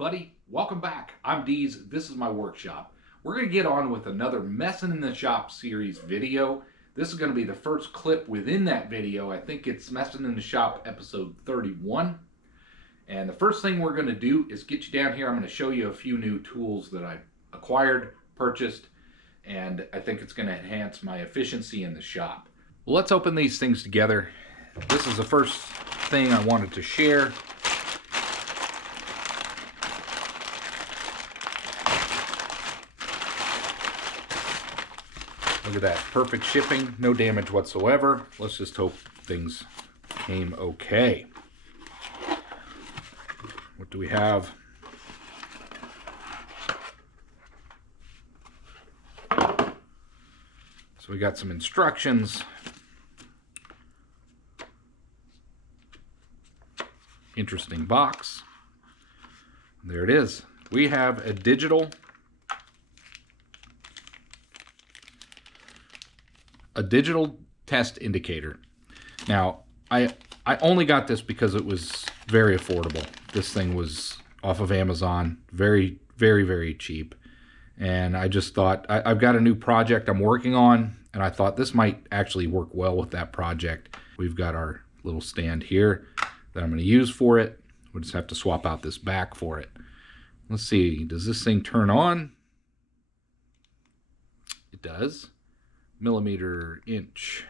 everybody, welcome back. I'm Deez, this is my workshop. We're going to get on with another Messin' in the Shop series video. This is going to be the first clip within that video. I think it's Messin' in the Shop episode 31. And the first thing we're going to do is get you down here. I'm going to show you a few new tools that I acquired, purchased, and I think it's going to enhance my efficiency in the shop. Well, let's open these things together. This is the first thing I wanted to share. Look at that, perfect shipping, no damage whatsoever. Let's just hope things came okay. What do we have? So we got some instructions. Interesting box. There it is. We have a digital test indicator. Now, I only got this because it was very affordable. This thing was off of Amazon, very, very, very cheap. And I just thought, I've got a new project I'm working on, and I thought this might actually work well with that project. We've got our little stand here that I'm going to use for it. We'll just have to swap out this back for it. Let's see, does this thing turn on? It does. Millimeter inch.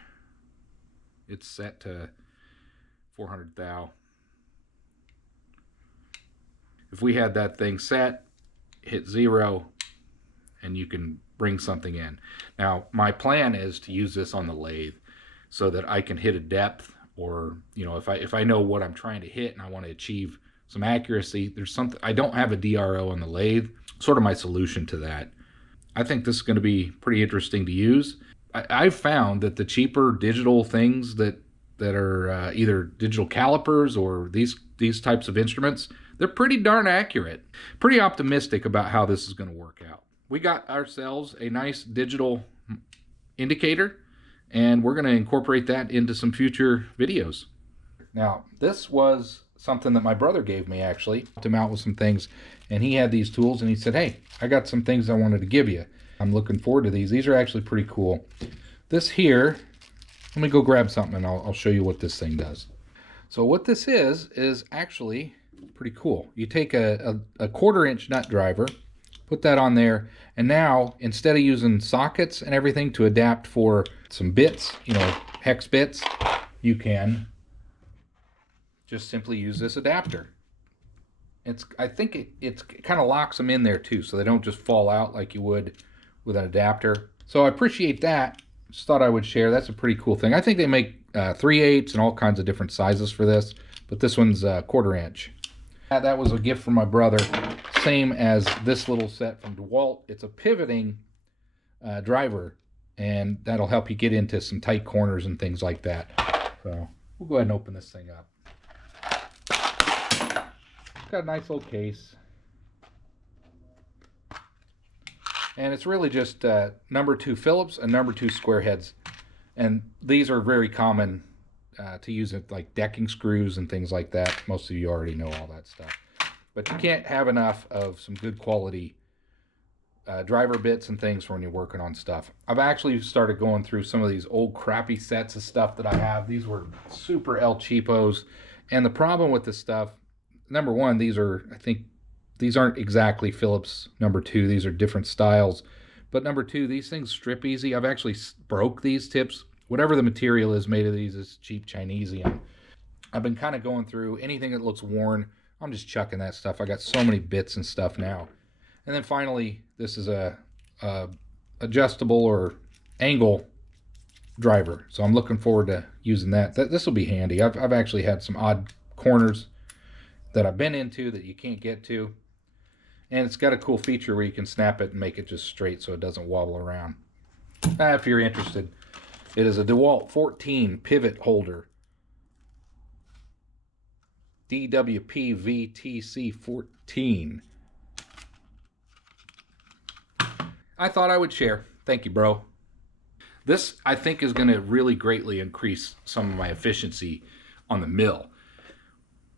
It's set to 400 thou. If we had that thing set, hit 0, and you can bring something in. Now, my plan is to use this on the lathe so that I can hit a depth, or if I know what I'm trying to hit and I want to achieve some accuracy, there's something. I don't have a DRO on the lathe. Sort of my solution to that. I think this is going to be pretty interesting to use. I've found that the cheaper digital things that are either digital calipers or these types of instruments, they're pretty darn accurate. Pretty optimistic about how this is going to work out. We got ourselves a nice digital indicator, and we're going to incorporate that into some future videos. Now, this was something that my brother gave me, actually. Helped him out with some things, and he had these tools, and he said, hey, I got some things I wanted to give you. I'm looking forward to these. These are actually pretty cool. This here, let me go grab something and I'll show you what this thing does. So what this is actually pretty cool. You take a 1/4-inch nut driver, put that on there, and now instead of using sockets and everything to adapt for some bits, hex bits, you can just simply use this adapter. I think it kind of locks them in there too, so they don't just fall out like you would with an adapter. So I appreciate that. Just thought I would share. That's a pretty cool thing. I think they make 3/8 and all kinds of different sizes for this, but this one's 1/4-inch. That was a gift from my brother, same as this little set from DeWalt. It's a pivoting driver, and that'll help you get into some tight corners and things like that. So we'll go ahead and open this thing up. Got a nice little case. And it's really just number 2 Phillips and number 2 square heads. And these are very common to use it like decking screws and things like that. Most of you already know all that stuff. But you can't have enough of some good quality driver bits and things for when you're working on stuff. I've actually started going through some of these old crappy sets of stuff that I have. These were super El Cheapos. And the problem with this stuff, number one, these aren't exactly Phillips number 2. These are different styles. But number 2, these things strip easy. I've actually broke these tips. Whatever the material is made of these is cheap Chinesium. I've been kind of going through anything that looks worn. I'm just chucking that stuff. I got so many bits and stuff now. And then finally, this is a adjustable or angle driver. So I'm looking forward to using that. This will be handy. I've actually had some odd corners that I've been into that you can't get to. And it's got a cool feature where you can snap it and make it just straight so it doesn't wobble around. If you're interested, it is a DeWalt 14 pivot holder. DWP VTC 14. I thought I would share. Thank you, bro. This, I think, is going to really greatly increase some of my efficiency on the mill.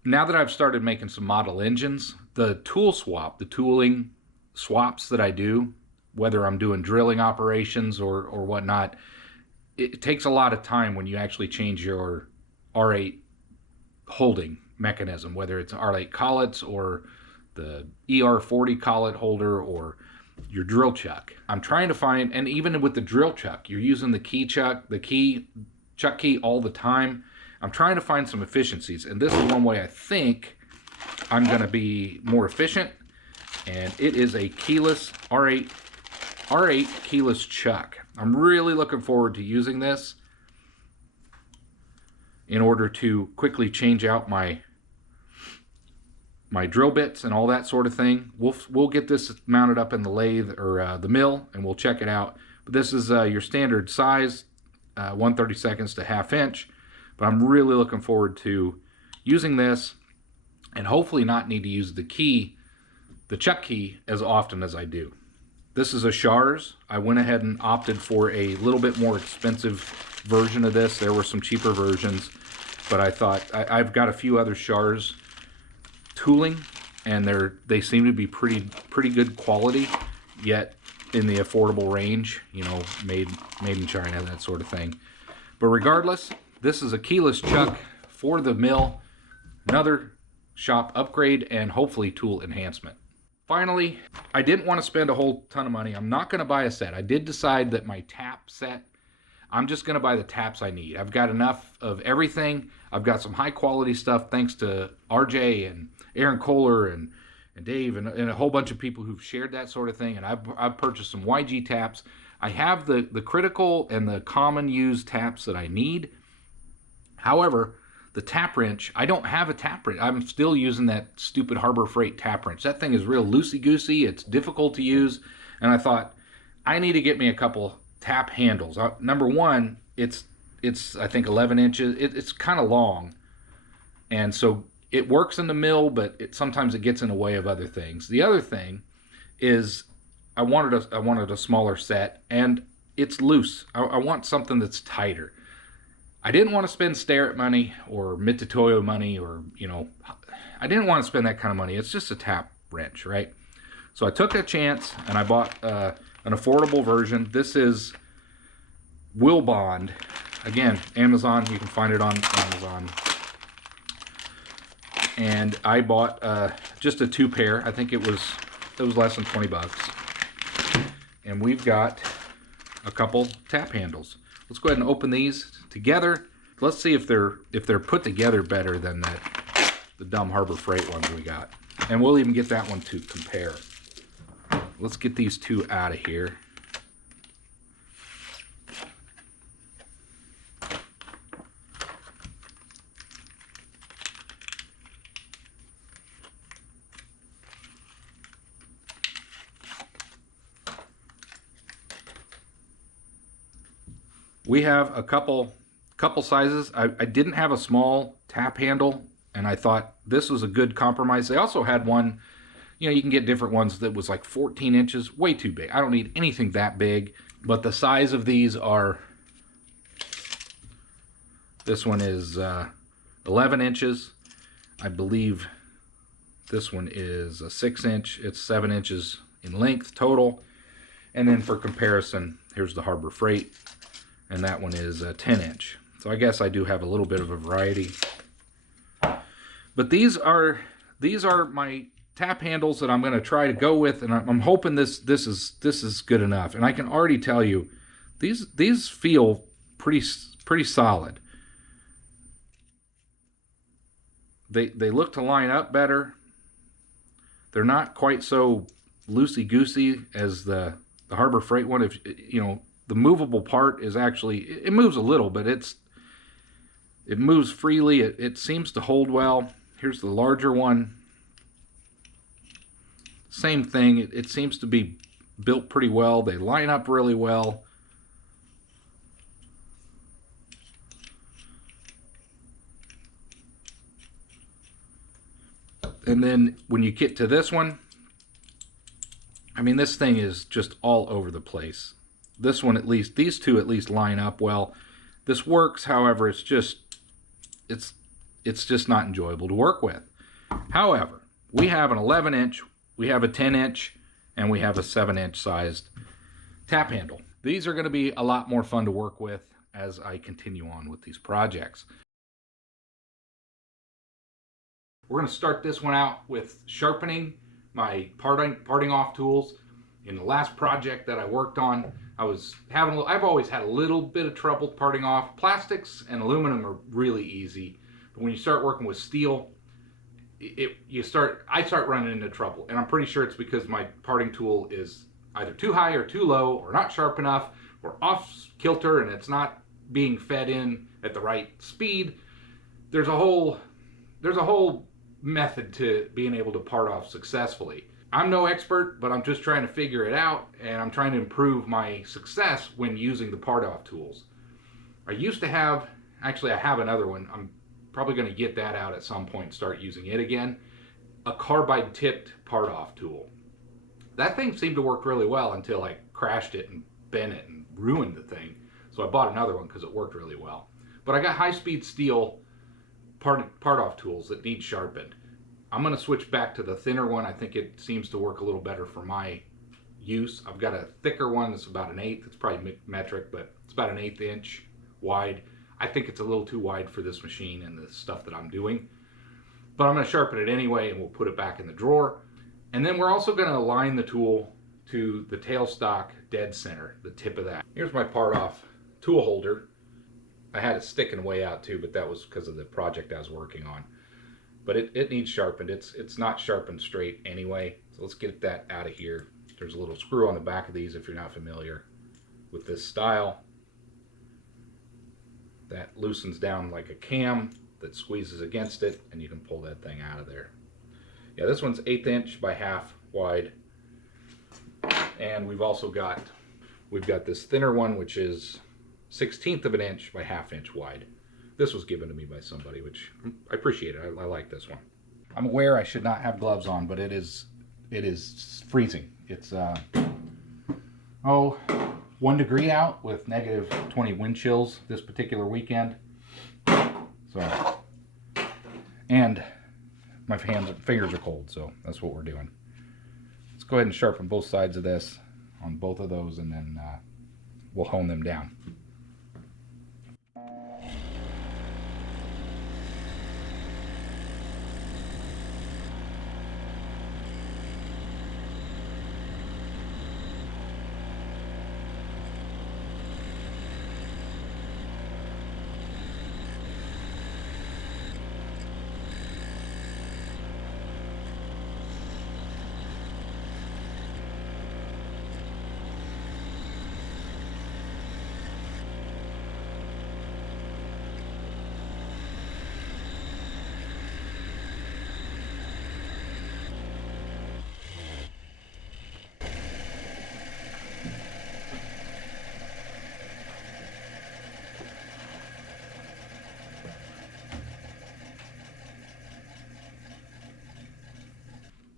Now that I've started making some model engines, the tool swap, the tooling swaps that I do, whether I'm doing drilling operations or whatnot, it takes a lot of time when you actually change your R8 holding mechanism, whether it's R8 collets or the ER40 collet holder or your drill chuck. I'm trying to find, and even with the drill chuck, you're using the key chuck, chuck key all the time. I'm trying to find some efficiencies, and this is one way I think I'm going to be more efficient, and it is a keyless R8 keyless chuck. I'm really looking forward to using this in order to quickly change out my drill bits and all that sort of thing. We'll get this mounted up in the lathe or the mill, and we'll check it out. But this is your standard size, 1/32 to 1/2 inch. But I'm really looking forward to using this, and hopefully not need to use the chuck key as often as I do. This is a Shars. I went ahead and opted for a little bit more expensive version of this. There were some cheaper versions, but I thought I've got a few other Shars tooling, and they seem to be pretty good quality, yet in the affordable range, you know, made in China, that sort of thing. But regardless, this is a keyless chuck for the mill, another shop upgrade and hopefully tool enhancement. Finally, I didn't want to spend a whole ton of money. I'm not going to buy a set. I did decide that my tap set, I'm just going to buy the taps I need. I've got enough of everything. I've got some high quality stuff thanks to RJ and Aaron Kohler and Dave and a whole bunch of people who've shared that sort of thing. And I've purchased some YG taps. I have the critical and the common used taps that I need. However, the tap wrench, I don't have a tap wrench. I'm still using that stupid Harbor Freight tap wrench. That thing is real loosey-goosey. It's difficult to use. And I thought, I need to get me a couple tap handles. Number one, it's I think 11 inches. It's kind of long. And so it works in the mill, but sometimes it gets in the way of other things. The other thing is I wanted a smaller set, and it's loose. I want something that's tighter. I didn't want to spend Starrett money or Mitutoyo money, or, you know, I didn't want to spend that kind of money. It's just a tap wrench, right? So I took a chance and I bought an affordable version. This is Will Bond. Again, Amazon. You can find it on Amazon. And I bought just a 2-pair. I think it was less than 20 bucks. And we've got a couple tap handles. Let's go ahead and open these together. Let's see if they're put together better than the dumb Harbor Freight ones we got. And we'll even get that one to compare. Let's get these two out of here. We have a couple sizes. I didn't have a small tap handle, and I thought this was a good compromise. They also had one, you know, you can get different ones that was like 14 inches, way too big. I don't need anything that big, but the size of these are, this one is 11 inches. I believe this one is a 6-inch. It's 7 inches in length total. And then for comparison, here's the Harbor Freight. And that one is a 10-inch. So I guess I do have a little bit of a variety. But these are my tap handles that I'm going to try to go with, and I'm hoping this is good enough. And I can already tell you, these feel pretty solid. They look to line up better. They're not quite so loosey-goosey as the Harbor Freight one. If you know, the movable part is actually, it moves a little, but it moves freely. It seems to hold well. Here's the larger one. Same thing. It seems to be built pretty well. They line up really well. And then when you get to this one, I mean, this thing is just all over the place. This one, at least, these two at least line up well. This works, however, it's just not enjoyable to work with. However, We have an 11-inch, we have a 10-inch, and we have a 7-inch sized tap handle. These are going to be a lot more fun to work with as I continue on with these projects. We're going to start this one out with sharpening my parting off tools. In the last project that I worked on, I've always had a little bit of trouble parting off. Plastics and aluminum are really easy, but when you start working with steel, I start running into trouble, and I'm pretty sure it's because my parting tool is either too high or too low, or not sharp enough, or off kilter, and it's not being fed in at the right speed. There's a whole method to being able to part off successfully. I'm no expert, but I'm just trying to figure it out, and I'm trying to improve my success when using the part off tools. I used to have, actually I have another one. I'm probably going to get that out at some point and start using it again. A carbide tipped part off tool. That thing seemed to work really well until I crashed it and bent it and ruined the thing. So I bought another one because it worked really well. But I got high-speed steel part off tools that need sharpened. I'm going to switch back to the thinner one. I think it seems to work a little better for my use. I've got a thicker one that's about 1/8. It's probably metric, but it's about 1/8 inch wide. I think it's a little too wide for this machine and the stuff that I'm doing. But I'm going to sharpen it anyway, and we'll put it back in the drawer. And then we're also going to align the tool to the tailstock dead center, the tip of that. Here's my part off tool holder. I had it sticking way out too, but that was because of the project I was working on. But it needs sharpened. It's not sharpened straight anyway. So let's get that out of here. There's a little screw on the back of these if you're not familiar with this style. That loosens down like a cam that squeezes against it, and you can pull that thing out of there. Yeah, this one's 1/8 inch by 1/2 wide. And we've got this thinner one, which is 1/16 of an inch by 1/2 inch wide. This was given to me by somebody, which I appreciate it. I like this one. I'm aware I should not have gloves on, but it is freezing. It's 1 degree out with -20 wind chills this particular weekend. So, and my fingers are cold, so that's what we're doing. Let's go ahead and sharpen both sides of this on both of those, and then we'll hone them down.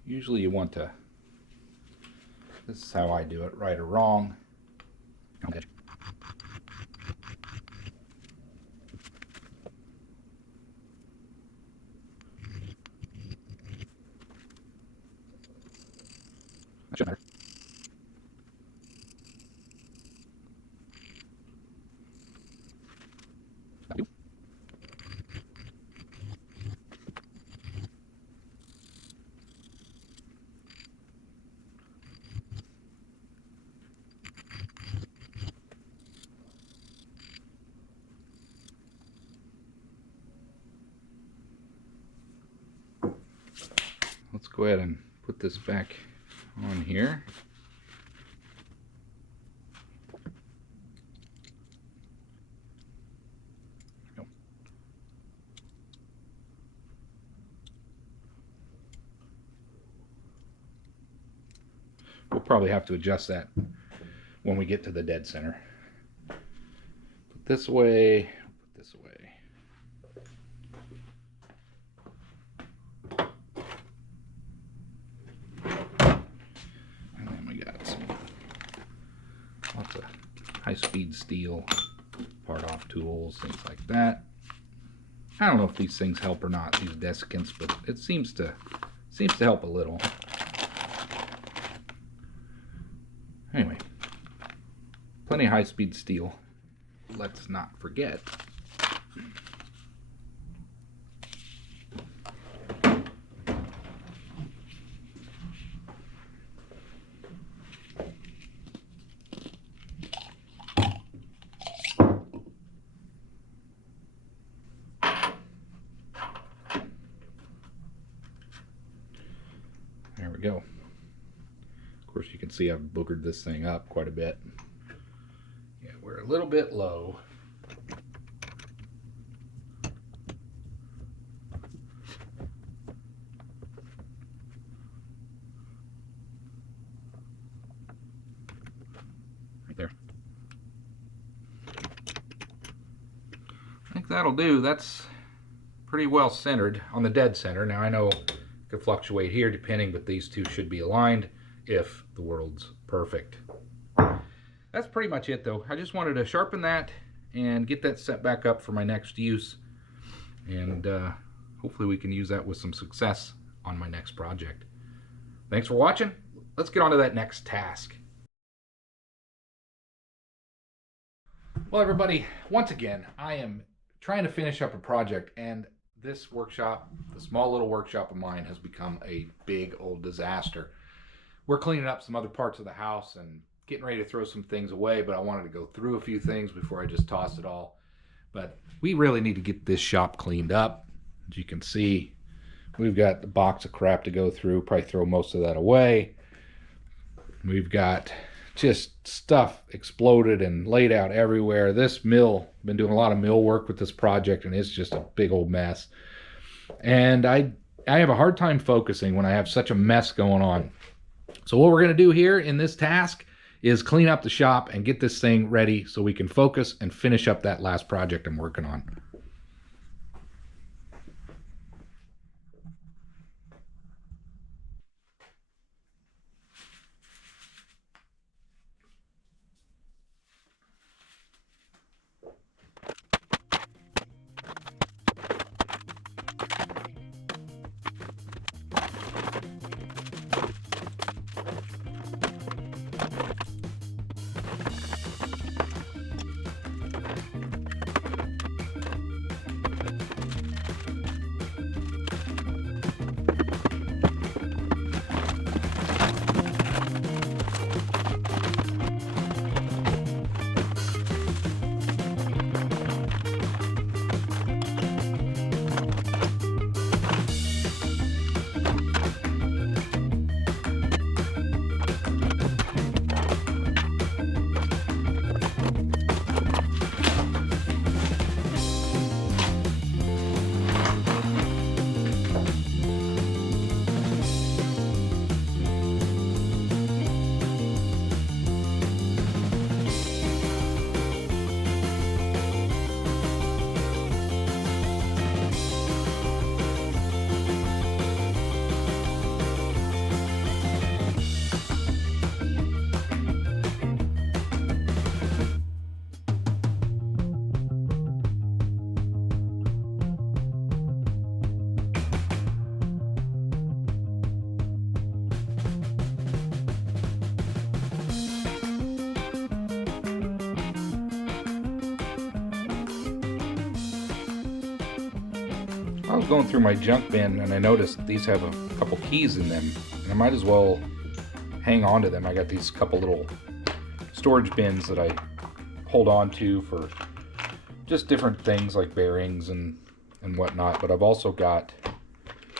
Usually you want to, this is how I do it, right or wrong. Okay. That should matter. Let's go ahead and put this back on here. We'll probably have to adjust that when we get to the dead center. Put this away, put this away. Lots of high-speed steel, part-off tools, things like that. I don't know if these things help or not, these desiccants, but it seems to Seems to help a little. Anyway, plenty of high-speed steel. Let's not forget. There we go. Of course, you can see I've boogered this thing up quite a bit. Yeah, we're a little bit low. Right there. I think that'll do. That's pretty well centered on the dead center. Now I know it could fluctuate here depending, but these two should be aligned if the world's perfect. That's pretty much it though. I just wanted to sharpen that and get that set back up for my next use, and hopefully we can use that with some success on my next project. Thanks for watching. Let's get on to that next task. Well everybody, once again I am trying to finish up a project, and this workshop, the small little workshop of mine, has become a big old disaster. We're cleaning up some other parts of the house and getting ready to throw some things away, but I wanted to go through a few things before I just toss it all. But we really need to get this shop cleaned up. As you can see, we've got a box of crap to go through, probably throw most of that away. We've got just stuff exploded and laid out everywhere. This mill, been doing a lot of mill work with this project, and it's just a big old mess. And I have a hard time focusing when I have such a mess going on. So what we're going to do here in this task is clean up the shop and get this thing ready so we can focus and finish up that last project I'm working on. I was going through my junk bin and I noticed these have a couple keys in them, and I might as well hang on to them. I got these couple little storage bins that I hold on to for just different things like bearings and whatnot, but I've also got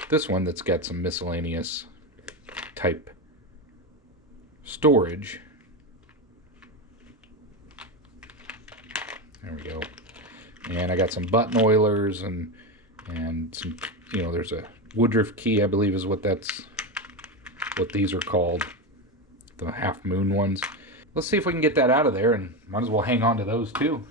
this one that's got some miscellaneous type storage. There we go. And I got some button oilers and some, you know, there's a Woodruff key, I believe is what these are called, the half moon ones. Let's see if we can get that out of there, and might as well hang on to those too.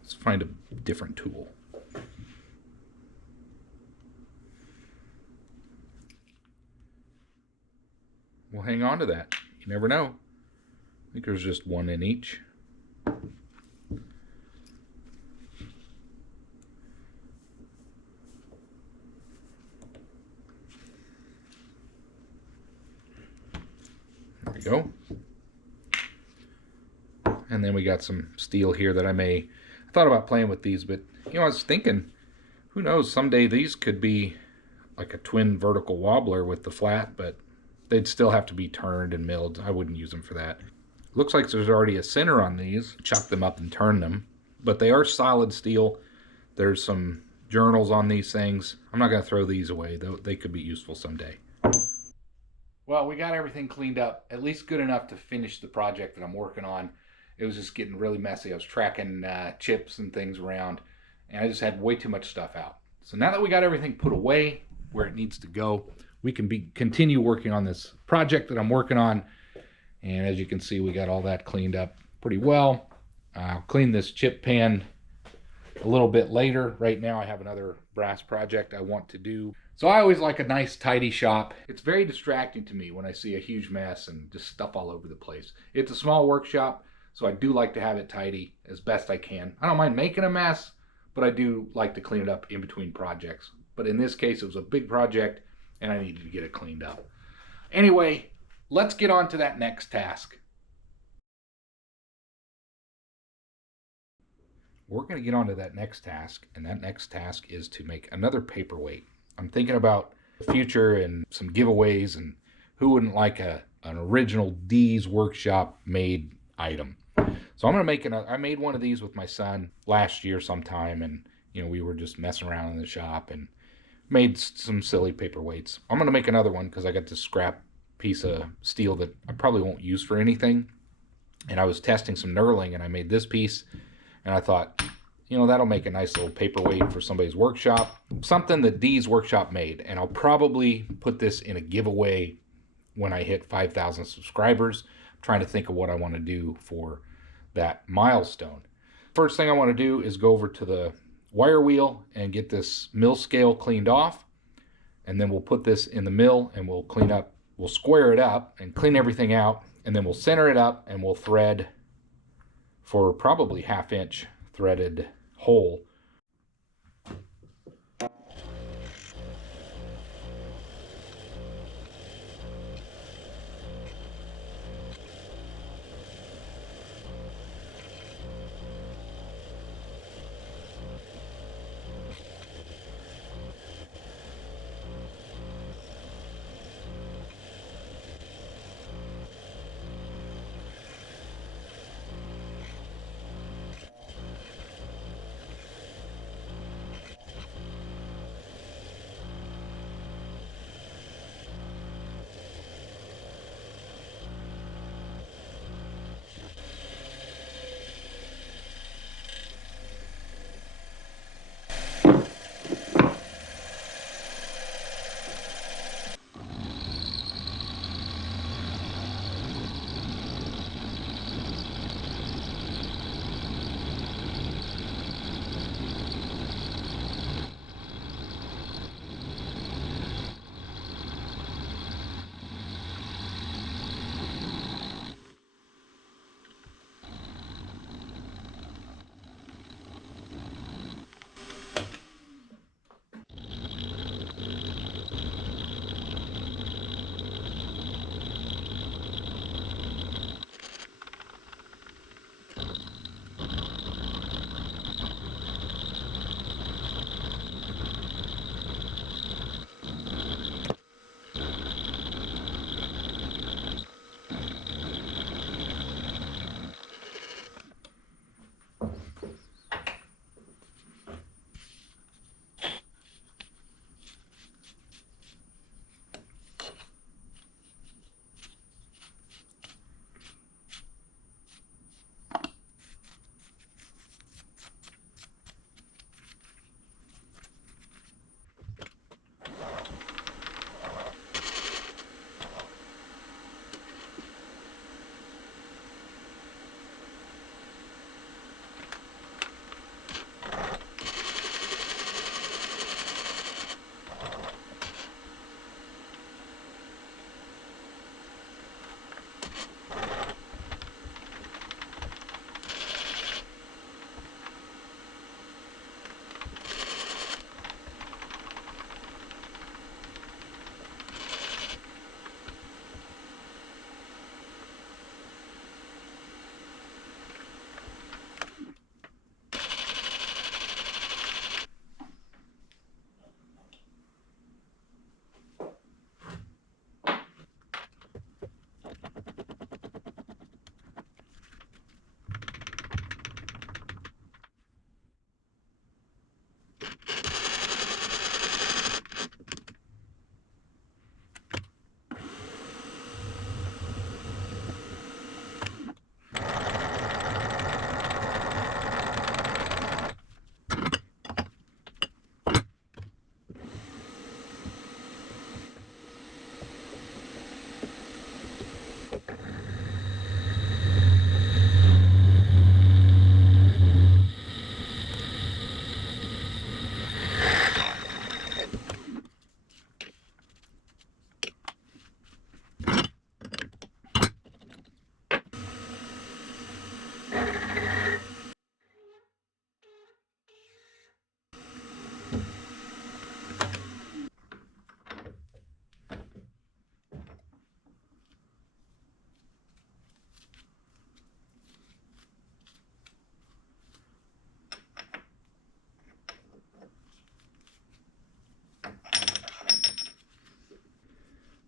Let's find a different tool. We'll hang on to that. You never know. I think there's just one in each. we go. And then we got some steel here that I thought about playing with these, but you know, I was thinking, who knows, someday these could be like a twin vertical wobbler with the flat, but they'd still have to be turned and milled. I wouldn't use them for that. Looks like there's already a center on these. Chop them up and turn them, but they are solid steel. There's some journals on these things. I'm not going to throw these away, though they could be useful someday. Well, we got everything cleaned up, at least good enough to finish the project that I'm working on. It was just getting really messy. I was tracking chips and things around, and I just had way too much stuff out. So now that we got everything put away where it needs to go, we can continue working on this project that I'm working on. And as you can see, we got all that cleaned up pretty well. I'll clean this chip pan a little bit later. Right now I have another brass project I want to do. So I always like a nice tidy shop. It's very distracting to me when I see a huge mess and just stuff all over the place. It's a small workshop, so I do like to have it tidy as best I can. I don't mind making a mess, but I do like to clean it up in between projects. But in this case, it was a big project and I needed to get it cleaned up. Anyway, let's get on to that next task. We're going to get on to that next task, and that next task is to make another paperweight. I'm thinking about the future and some giveaways, and who wouldn't like an original D's Workshop made item. So I'm going to make I made one of these with my son last year sometime, and you know, we were just messing around in the shop and made some silly paperweights. I'm going to make another one because I got this scrap piece of steel that I probably won't use for anything. And I was testing some knurling, and I made this piece, and I thought, you know, that'll make a nice little paperweight for somebody's workshop. Something that D's Workshop made, and I'll probably put this in a giveaway when I hit 5,000 subscribers. I'm trying to think of what I want to do for that milestone. First thing I want to do is go over to the wire wheel and get this mill scale cleaned off, and then we'll put this in the mill and we'll square it up and clean everything out, and then we'll center it up and we'll thread for probably 1/2 inch threaded hole.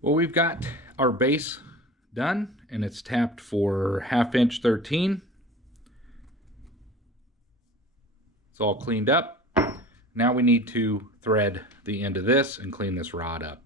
Well, we've got our base done, and it's tapped for 1/2 inch 13. It's all cleaned up. Now we need to thread the end of this and clean this rod up.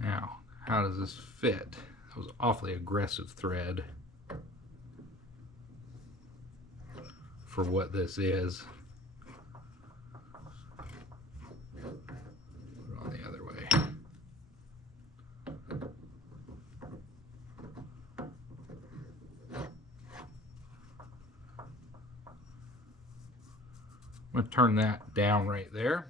Now, how does this fit? That was awfully aggressive thread for what this is. Put it on the other way. I'm going to turn that down right there.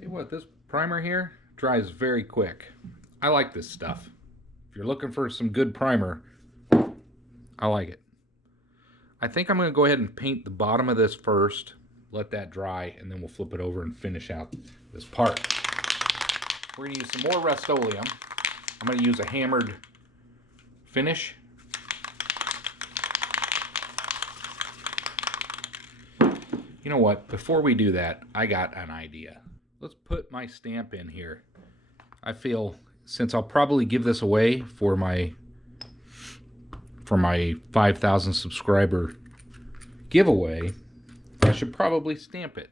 See what, this primer here dries very quick. I like this stuff. If you're looking for some good primer, I like it. I think I'm going to go ahead and paint the bottom of this first, let that dry, and then we'll flip it over and finish out this part. We're going to use some more Rust-Oleum. I'm going to use a hammered finish. You know what? Before we do that, I got an idea. Let's put my stamp in here. I feel, since I'll probably give this away for my 5,000 subscriber giveaway, I should probably stamp it.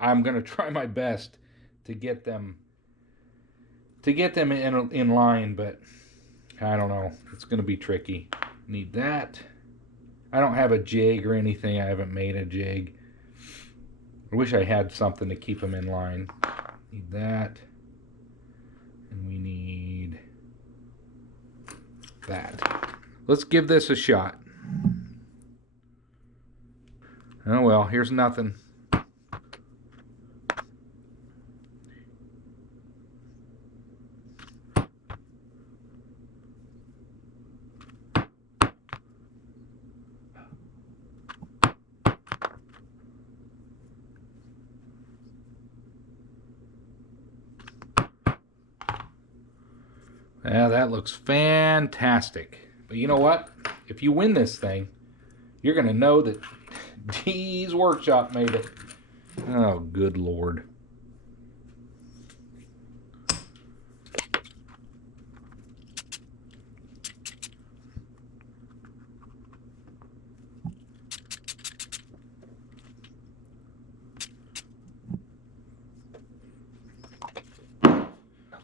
I'm gonna try my best to get them in line, but I don't know. It's gonna be tricky. Need that. I don't have a jig or anything. I haven't made a jig. I wish I had something to keep them in line. Need that. And we need that. Let's give this a shot. Oh well, here's nothing. Yeah, that looks fantastic. But you know what? If you win this thing, you're going to know that D's Workshop made it. Oh, good Lord.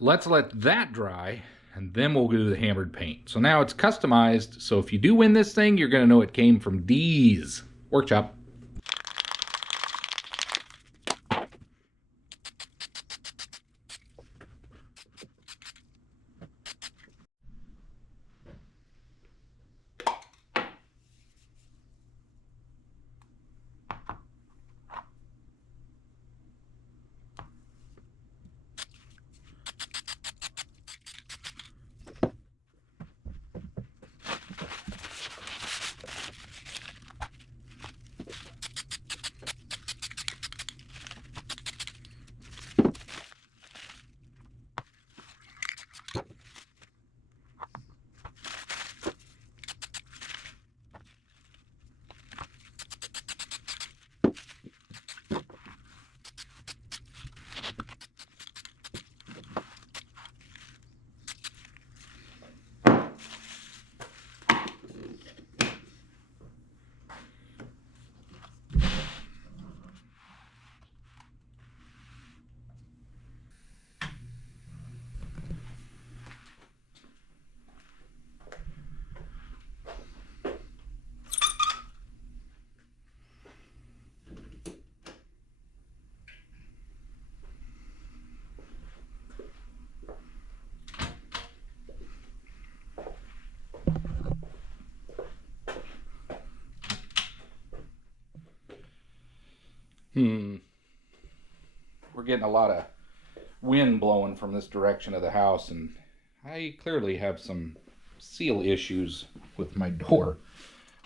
Let's let that dry, and then we'll do the hammered paint. So now it's customized, so if you do win this thing, you're gonna know it came from D's Workshop. We're getting a lot of wind blowing from this direction of the house, and I clearly have some seal issues with my door.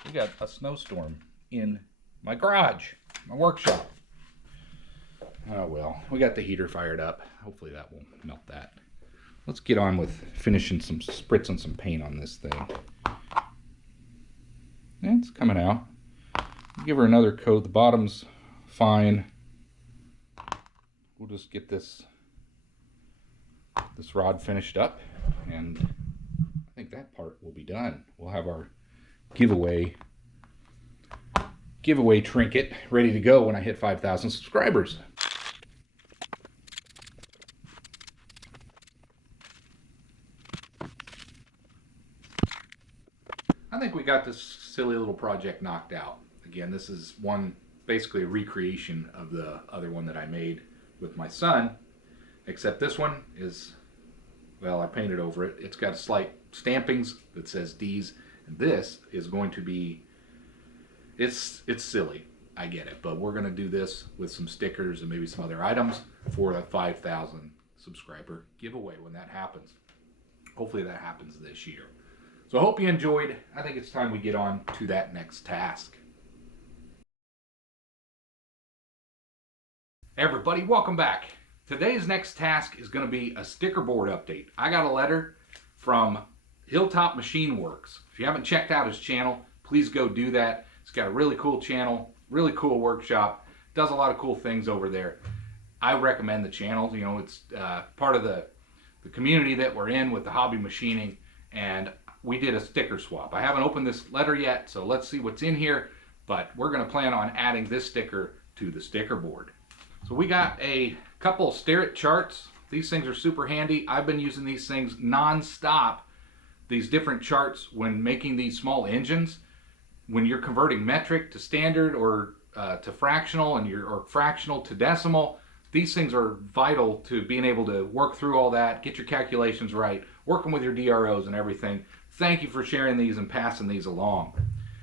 We got a snowstorm in my garage, my workshop. Oh well, we got the heater fired up. Hopefully that will melt that. Let's get on with finishing spritzing some paint on this thing. It's coming out. Give her another coat. The bottom's fine. We'll just get this rod finished up, and I think that part will be done. We'll have our giveaway trinket ready to go when I hit 5,000 subscribers. I think we got this silly little project knocked out. Again, this is basically a recreation of the other one that I made with my son, except this one is, well, I painted over it. It's got slight stampings that says D's, and this is going to be, it's silly, I get it, but we're going to do this with some stickers and maybe some other items for the 5,000 subscriber giveaway when that happens. Hopefully that happens this year. So I hope you enjoyed. I think it's time we get on to that next task. Hey everybody, welcome back. Today's next task is going to be a sticker board update. I got a letter from Hilltop Machine Works. If you haven't checked out his channel, please go do that. It's got a really cool channel, really cool workshop, does a lot of cool things over there. I recommend the channel. You know, it's part of the community that we're in with the hobby machining, and we did a sticker swap. I haven't opened this letter yet, so let's see what's in here, but we're going to plan on adding this sticker to the sticker board. So we got a couple Starrett charts. These things are super handy. I've been using these things non-stop, these different charts when making these small engines. When you're converting metric to standard or to fractional, or fractional to decimal, these things are vital to being able to work through all that, get your calculations right, working with your DROs and everything. Thank you for sharing these and passing these along.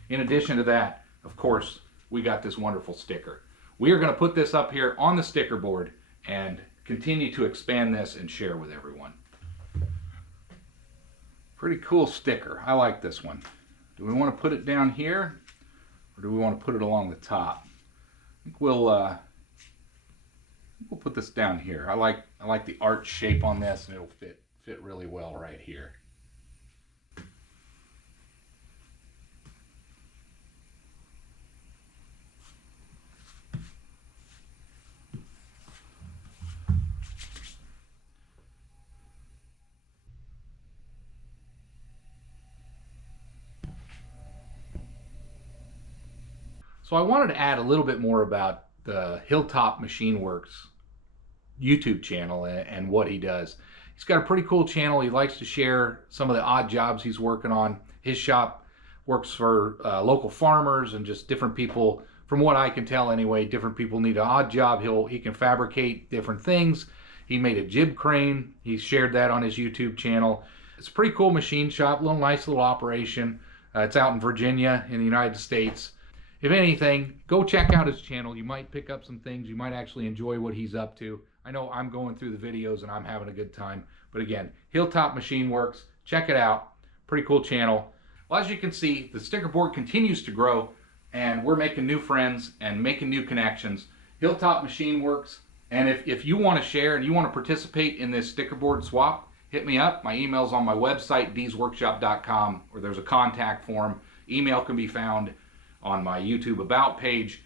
In addition to that, of course, we got this wonderful sticker. We are going to put this up here on the sticker board and continue to expand this and share with everyone. Pretty cool sticker. I like this one. Do we want to put it down here, or do we want to put it along the top? I think we'll put this down here. I like the arch shape on this, and it'll fit really well right here. So I wanted to add a little bit more about the Hilltop Machine Works YouTube channel and what he does. He's got a pretty cool channel. He likes to share some of the odd jobs he's working on. His shop works for local farmers and just different people. From what I can tell anyway, different people need an odd job. He can fabricate different things. He made a jib crane. He shared that on his YouTube channel. It's a pretty cool machine shop, nice little operation. It's out in Virginia in the United States. If anything, go check out his channel. You might pick up some things. You might actually enjoy what he's up to. I know I'm going through the videos and I'm having a good time. But again, Hilltop Machine Works. Check it out. Pretty cool channel. Well, as you can see, the sticker board continues to grow and we're making new friends and making new connections. Hilltop Machine Works. And if you want to share and you want to participate in this sticker board swap, hit me up. My email's on my website, dsworkshop.com, or there's a contact form. Email can be found on my YouTube About page.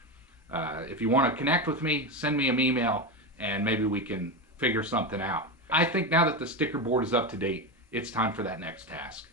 If you want to connect with me, send me an email and maybe we can figure something out. I think now that the sticker board is up to date, it's time for that next task.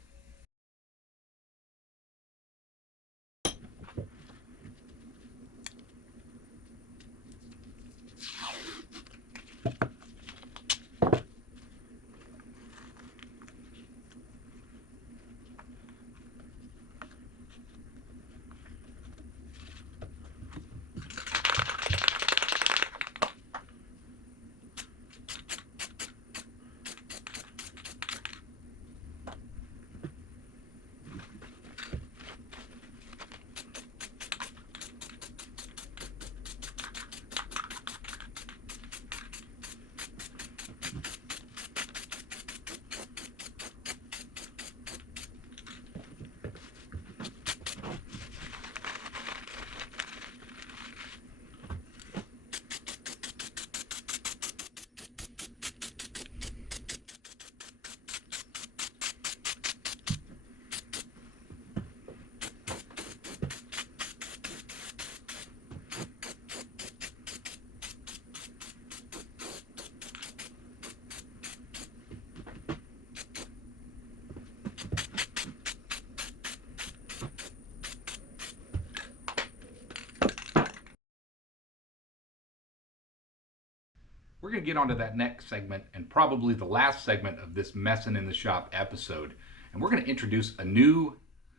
We're going to get onto that next segment and probably the last segment of this Messin' in the Shop episode. And we're going to introduce a new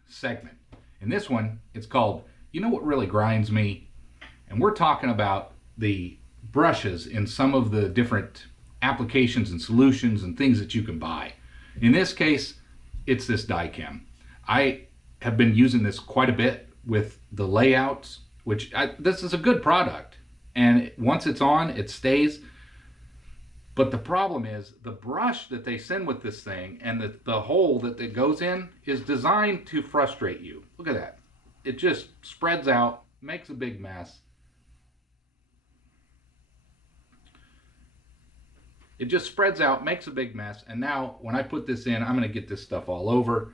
segment. In this one, it's called, You Know What Really Grinds Me? And we're talking about the brushes in some of the different applications and solutions and things that you can buy. In this case, it's this die cam. I have been using this quite a bit with the layouts, this is a good product. And once it's on, it stays. But the problem is the brush that they send with this thing and the hole that it goes in is designed to frustrate you. Look at that. It just spreads out, makes a big mess. It just spreads out, makes a big mess. And now when I put this in, I'm going to get this stuff all over.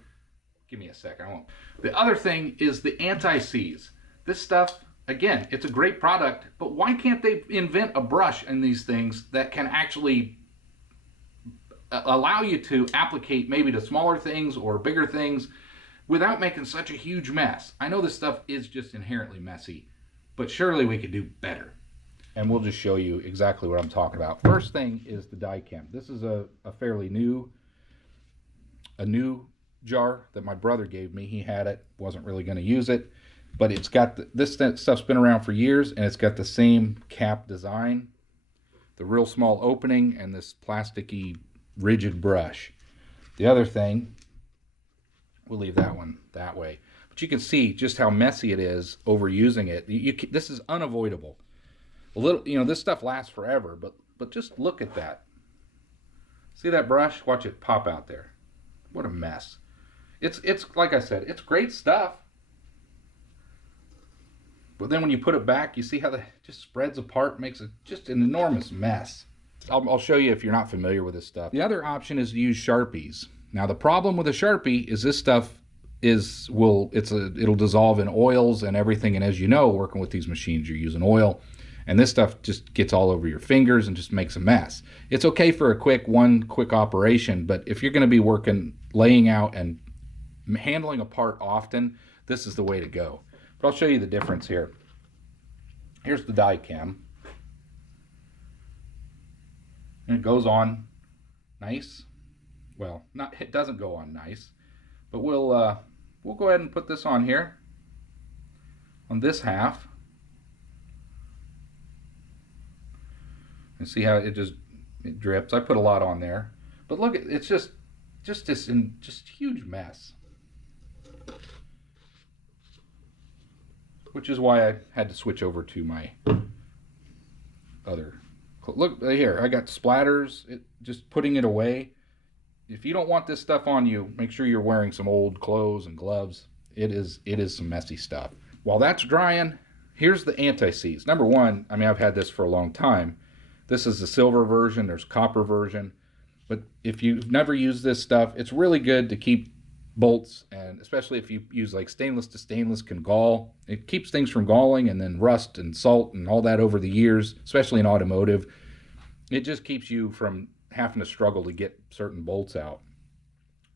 Give me a sec, I won't. The other thing is the anti-seize. This stuff, again, it's a great product, but why can't they invent a brush in these things that can actually allow you to applicate maybe to smaller things or bigger things without making such a huge mess? I know this stuff is just inherently messy, but surely we could do better. And we'll just show you exactly what I'm talking about. First thing is the die cam. This is a fairly new jar that my brother gave me. He had it, wasn't really going to use it. But it's got this stuff's been around for years, and it's got the same cap design, the real small opening, and this plasticky, rigid brush. The other thing, we'll leave that one that way. But you can see just how messy it is overusing it. This is unavoidable. This stuff lasts forever, but just look at that. See that brush? Watch it pop out there. What a mess. It's like I said, it's great stuff. But then when you put it back, you see how it just spreads apart, makes it just an enormous mess. I'll show you if you're not familiar with this stuff. The other option is to use Sharpies. Now the problem with a Sharpie is this stuff it'll dissolve in oils and everything. And as you know, working with these machines, you're using oil, and this stuff just gets all over your fingers and just makes a mess. It's okay for one quick operation, but if you're going to be working, laying out and handling a part often, this is the way to go. But I'll show you the difference here. Here's the die cam. And it goes on nice. Well, not, it doesn't go on nice, but we'll go ahead and put this on here, on this half, and see how it drips. I put a lot on there, but look, it's just this huge mess, which is why I had to switch over to my other. Look here, I got splatters. Just putting it away. If you don't want this stuff on you, make sure you're wearing some old clothes and gloves. It is some messy stuff. While that's drying, here's the anti-seize. Number one, I mean, I've had this for a long time. This is the silver version. There's copper version. But if you've never used this stuff, it's really good to keep bolts, and especially if you use like stainless to stainless can gall. It keeps things from galling, and then rust and salt and all that over the years, especially in automotive. It just keeps you from having to struggle to get certain bolts out.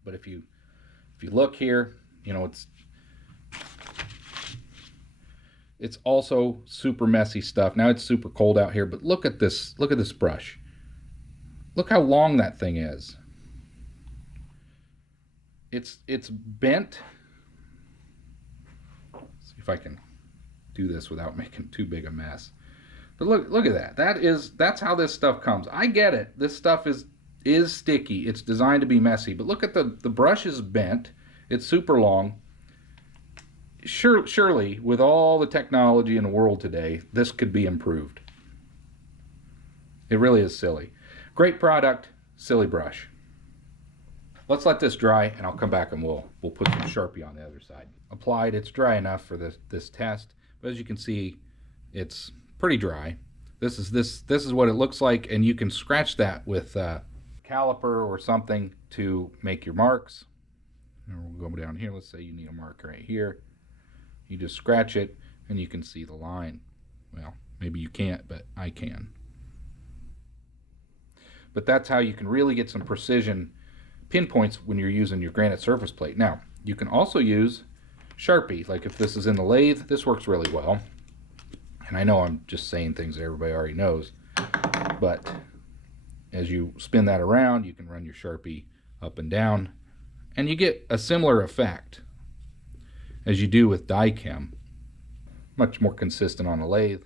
But if you look here, you know, it's also super messy stuff. Now it's super cold out here, but look at this brush. Look how long that thing is. It's bent. Let's see if I can do this without making too big a mess. But look at that. That's how this stuff comes. I get it. This stuff is sticky. It's designed to be messy. But look at the brush is bent. It's super long. Surely, with all the technology in the world today, this could be improved. It really is silly. Great product, silly brush. Let's let this dry, and I'll come back and we'll put some Sharpie on the other side. Applied, it's dry enough for this test, but as you can see, it's pretty dry. This is what it looks like, and you can scratch that with a caliper or something to make your marks. And we'll go down here. Let's say you need a mark right here. You just scratch it, and you can see the line. Well, maybe you can't, but I can. But that's how you can really get some precision pinpoints when you're using your granite surface plate. Now, you can also use Sharpie. Like if this is in the lathe, this works really well. And I know I'm just saying things that everybody already knows, but as you spin that around, you can run your Sharpie up and down, and you get a similar effect as you do with die chem. Much more consistent on a lathe.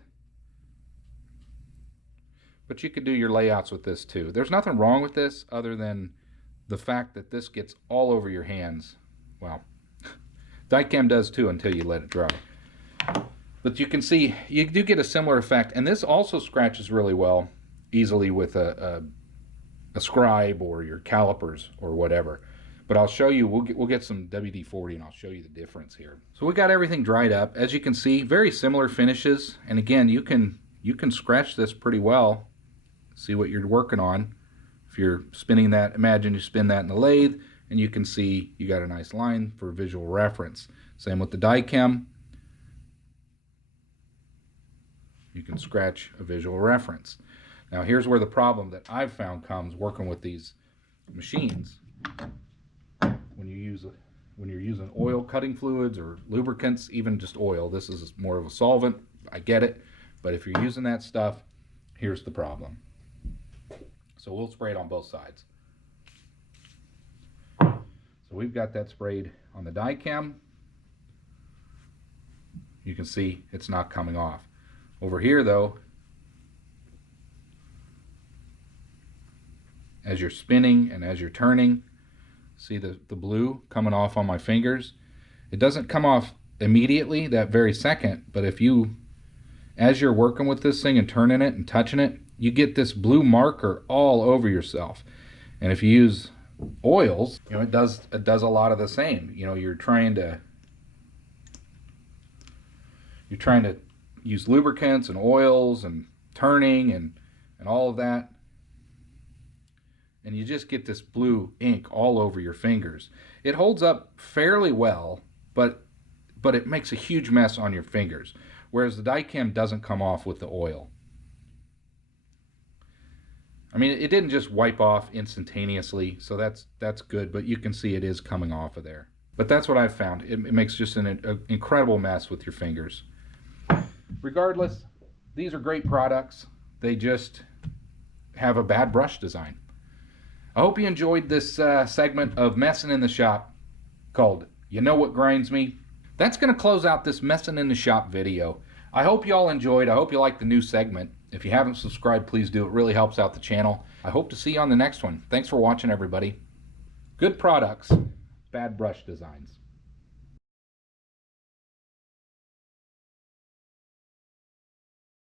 But you could do your layouts with this too. There's nothing wrong with this other than the fact that this gets all over your hands. Well, die chem does too until you let it dry. But you can see, you do get a similar effect, and this also scratches really well, easily with a scribe or your calipers or whatever. But I'll show you, we'll get some WD-40 and I'll show you the difference here. So we got everything dried up. As you can see, very similar finishes. And again, you can scratch this pretty well, see what you're working on. If you're spinning that, imagine you spin that in the lathe, and you can see you got a nice line for visual reference. Same with the die chem. You can scratch a visual reference. Now here's where the problem that I've found comes working with these machines. When you're using oil cutting fluids or lubricants, even just oil, this is more of a solvent, I get it, but if you're using that stuff, here's the problem. So we'll spray it on both sides. So we've got that sprayed on the die chem. You can see it's not coming off. Over here though, as you're spinning and as you're turning, see the blue coming off on my fingers? It doesn't come off immediately that very second, but if you, as you're working with this thing and turning it and touching it, you get this blue marker all over yourself. And if you use oils, you know, it does a lot of the same. You know, you're trying to use lubricants and oils and turning and all of that, and you just get this blue ink all over your fingers. It holds up fairly well, but it makes a huge mess on your fingers, whereas the die chem doesn't come off with the oil. I mean, it didn't just wipe off instantaneously, so that's good, but you can see it is coming off of there. But that's what I've found. It makes just an incredible mess with your fingers. Regardless, these are great products. They just have a bad brush design. I hope you enjoyed this segment of Messing in the Shop called You Know What Grinds Me. That's going to close out this Messing in the Shop video. I hope you all enjoyed. I hope you liked the new segment. If you haven't subscribed, please do. It really helps out the channel. I hope to see you on the next one. Thanks for watching, everybody. Good products, bad brush designs.